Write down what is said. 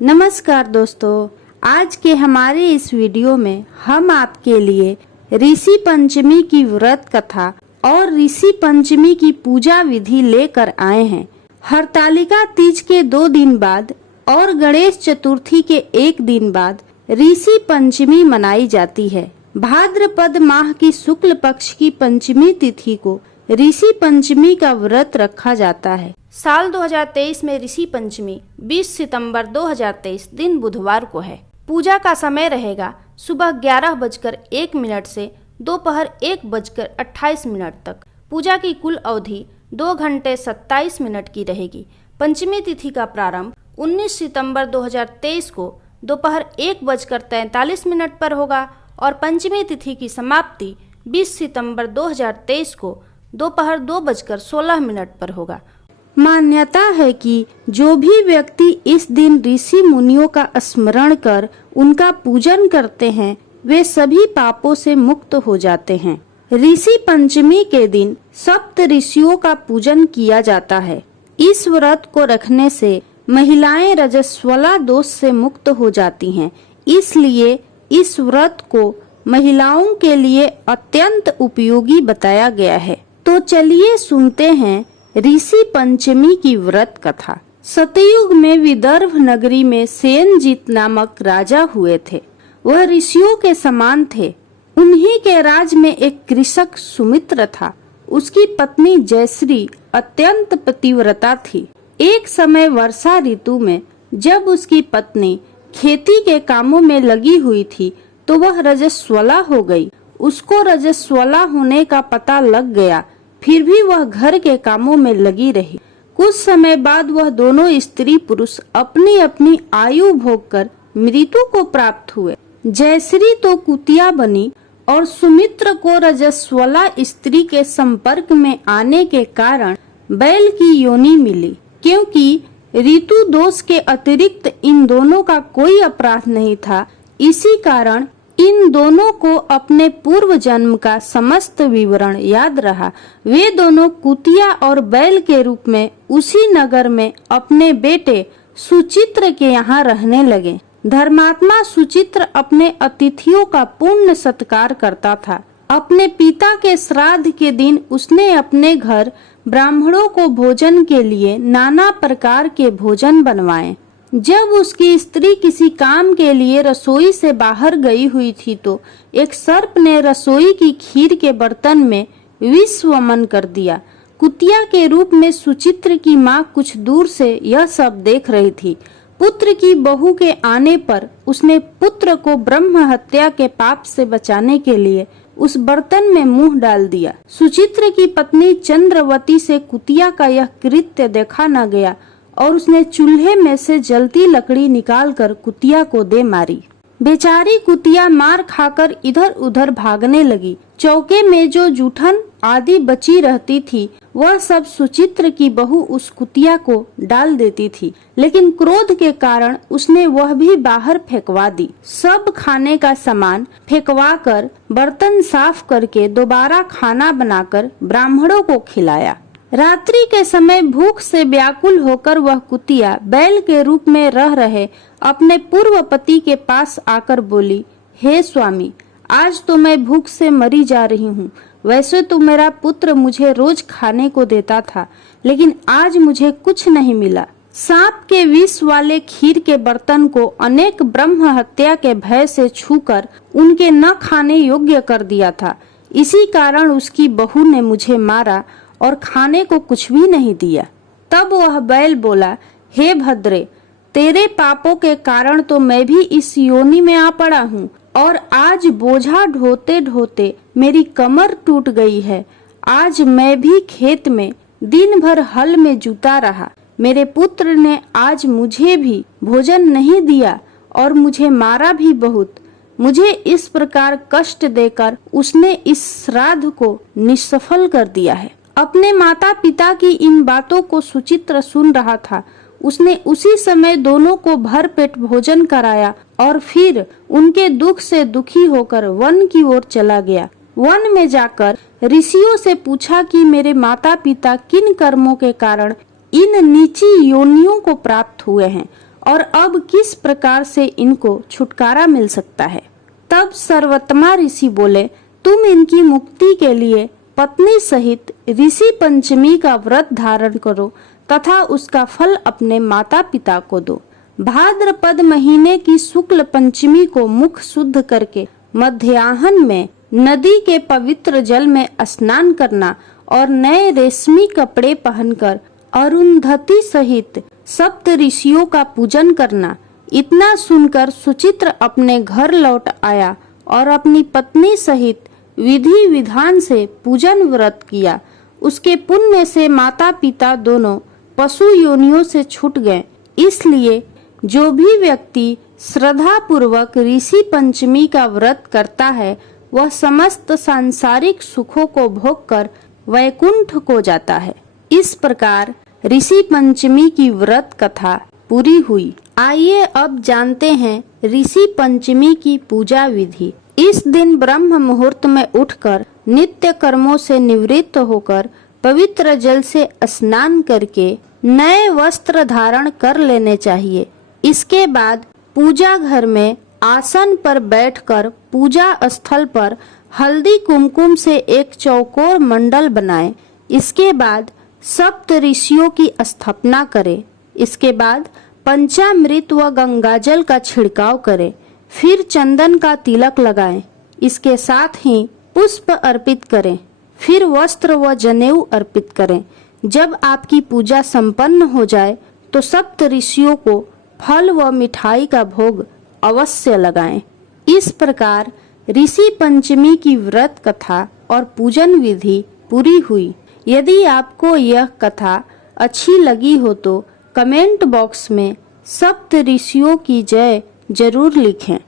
नमस्कार दोस्तों, आज के हमारे इस वीडियो में हम आपके लिए ऋषि पंचमी की व्रत कथा और ऋषि पंचमी की पूजा विधि लेकर आए हैं। हरतालिका तीज के 2 दिन बाद और गणेश चतुर्थी के 1 दिन बाद ऋषि पंचमी मनाई जाती है। भाद्रपद माह की शुक्ल पक्ष की पंचमी तिथि को ऋषि पंचमी का व्रत रखा जाता है। साल 2023 में ऋषि पंचमी 20 सितंबर 2023 दिन बुधवार को है। पूजा का समय रहेगा सुबह 11:01 से दोपहर 1:28 तक। पूजा की कुल अवधि 2 घंटे 27 मिनट की रहेगी। पंचमी तिथि का प्रारंभ 19 सितंबर 2023 को दोपहर 1:43 पर होगा और पंचमी तिथि की समाप्ति 20 सितंबर 2023 को दोपहर 2:16 पर होगा। मान्यता है कि जो भी व्यक्ति इस दिन ऋषि मुनियों का स्मरण कर उनका पूजन करते हैं वे सभी पापों से मुक्त हो जाते हैं। ऋषि पंचमी के दिन सप्त ऋषियों का पूजन किया जाता है। इस व्रत को रखने से महिलाएं रजस्वला दोष से मुक्त हो जाती हैं, इसलिए इस व्रत को महिलाओं के लिए अत्यंत उपयोगी बताया गया है। तो चलिए सुनते हैं ऋषि पंचमी की व्रत कथा। सतयुग में विदर्भ नगरी में सेनजीत नामक राजा हुए थे। वह ऋषियों के समान थे। उन्हीं के राज में एक कृषक सुमित्र था। उसकी पत्नी जयश्री अत्यंत पतिव्रता थी। एक समय वर्षा ऋतु में जब उसकी पत्नी खेती के कामों में लगी हुई थी तो वह रजस्वला हो गई। उसको रजस्वला होने का पता लग गया, फिर भी वह घर के कामों में लगी रही। कुछ समय बाद वह दोनों स्त्री पुरुष अपनी अपनी आयु भोग कर मृत्यु को प्राप्त हुए। जयश्री तो कुतिया बनी और सुमित्र को रजस्वला स्त्री के संपर्क में आने के कारण बैल की योनि मिली। क्योंकि ऋतु दोष के अतिरिक्त इन दोनों का कोई अपराध नहीं था, इसी कारण इन दोनों को अपने पूर्व जन्म का समस्त विवरण याद रहा। वे दोनों कुतिया और बैल के रूप में उसी नगर में अपने बेटे सुचित्र के यहाँ रहने लगे। धर्मात्मा सुचित्र अपने अतिथियों का पूर्ण सत्कार करता था। अपने पिता के श्राद्ध के दिन उसने अपने घर ब्राह्मणों को भोजन के लिए नाना प्रकार के भोजन बनवाए। जब उसकी स्त्री किसी काम के लिए रसोई से बाहर गई हुई थी तो एक सर्प ने रसोई की खीर के बर्तन में विष वमन कर दिया। कुतिया के रूप में सुचित्र की माँ कुछ दूर से यह सब देख रही थी। पुत्र की बहू के आने पर उसने पुत्र को ब्रह्म हत्या के पाप से बचाने के लिए उस बर्तन में मुंह डाल दिया। सुचित्र की पत्नी चंद्रवती से कुतिया का यह कृत्य देखा न गया और उसने चूल्हे में से जलती लकड़ी निकालकर कुतिया को दे मारी। बेचारी कुतिया मार खाकर इधर उधर भागने लगी। चौके में जो जूठन आदि बची रहती थी वह सब सुचित्र की बहू उस कुतिया को डाल देती थी, लेकिन क्रोध के कारण उसने वह भी बाहर फेंकवा दी। सब खाने का सामान फेंकवा कर बर्तन साफ करके दोबारा खाना बनाकर ब्राह्मणों को खिलाया। रात्रि के समय भूख से व्याकुल होकर वह कुतिया बैल के रूप में रह रहे अपने पूर्व पति के पास आकर बोली, हे स्वामी, आज तो मैं भूख से मरी जा रही हूँ। वैसे तो मेरा पुत्र मुझे रोज खाने को देता था, लेकिन आज मुझे कुछ नहीं मिला। सांप के विष वाले खीर के बर्तन को अनेक ब्रह्म हत्या के भय से छूकर उनके न खाने योग्य कर दिया था। इसी कारण उसकी बहू ने मुझे मारा और खाने को कुछ भी नहीं दिया। तब वह बैल बोला, हे भद्रे, तेरे पापों के कारण तो मैं भी इस योनि में आ पड़ा हूँ और आज बोझा ढोते ढोते मेरी कमर टूट गई है। आज मैं भी खेत में दिन भर हल में जुटा रहा। मेरे पुत्र ने आज मुझे भी भोजन नहीं दिया और मुझे मारा भी बहुत। मुझे इस प्रकार कष्ट देकर उसने इस श्राद्ध को निष्सफल कर दिया है। अपने माता पिता की इन बातों को सुचित्र सुन रहा था। उसने उसी समय दोनों को भरपेट भोजन कराया और फिर उनके दुख से दुखी होकर वन की ओर चला गया। वन में जाकर ऋषियों से पूछा कि मेरे माता पिता किन कर्मों के कारण इन नीची योनियों को प्राप्त हुए हैं और अब किस प्रकार से इनको छुटकारा मिल सकता है। तब सर्वोत्तमा ऋषि बोले, तुम इनकी मुक्ति के लिए पत्नी सहित ऋषि पंचमी का व्रत धारण करो तथा उसका फल अपने माता पिता को दो। भाद्रपद महीने की शुक्ल पंचमी को मुख शुद्ध करके मध्याह्न में नदी के पवित्र जल में स्नान करना और नए रेशमी कपड़े पहनकर अरुंधति सहित सप्त ऋषियों का पूजन करना। इतना सुनकर सुचित्र अपने घर लौट आया और अपनी पत्नी सहित विधि विधान से पूजन व्रत किया। उसके पुण्य से माता पिता दोनों पशु योनियों से छूट गए। इसलिए जो भी व्यक्ति श्रद्धा पूर्वक ऋषि पंचमी का व्रत करता है वह समस्त सांसारिक सुखों को भोगकर वैकुंठ को जाता है। इस प्रकार ऋषि पंचमी की व्रत कथा पूरी हुई। आइए अब जानते हैं ऋषि पंचमी की पूजा विधि। इस दिन ब्रह्म मुहूर्त में उठकर नित्य कर्मों से निवृत्त होकर पवित्र जल से स्नान करके नए वस्त्र धारण कर लेने चाहिए। इसके बाद पूजा घर में आसन पर बैठकर पूजा स्थल पर हल्दी कुमकुम से एक चौकोर मंडल बनाएं। इसके बाद सप्त ऋषियों की स्थापना करें। इसके बाद पंचामृत व गंगाजल का छिड़काव करें। फिर चंदन का तिलक लगाएं। इसके साथ ही पुष्प अर्पित करें। फिर वस्त्र व जनेऊ अर्पित करें। जब आपकी पूजा संपन्न हो जाए तो सप्त ऋषियों को फल व मिठाई का भोग अवश्य लगाएं। इस प्रकार ऋषि पंचमी की व्रत कथा और पूजन विधि पूरी हुई। यदि आपको यह कथा अच्छी लगी हो तो कमेंट बॉक्स में सप्त ऋषियों की जय जरूर लिखें।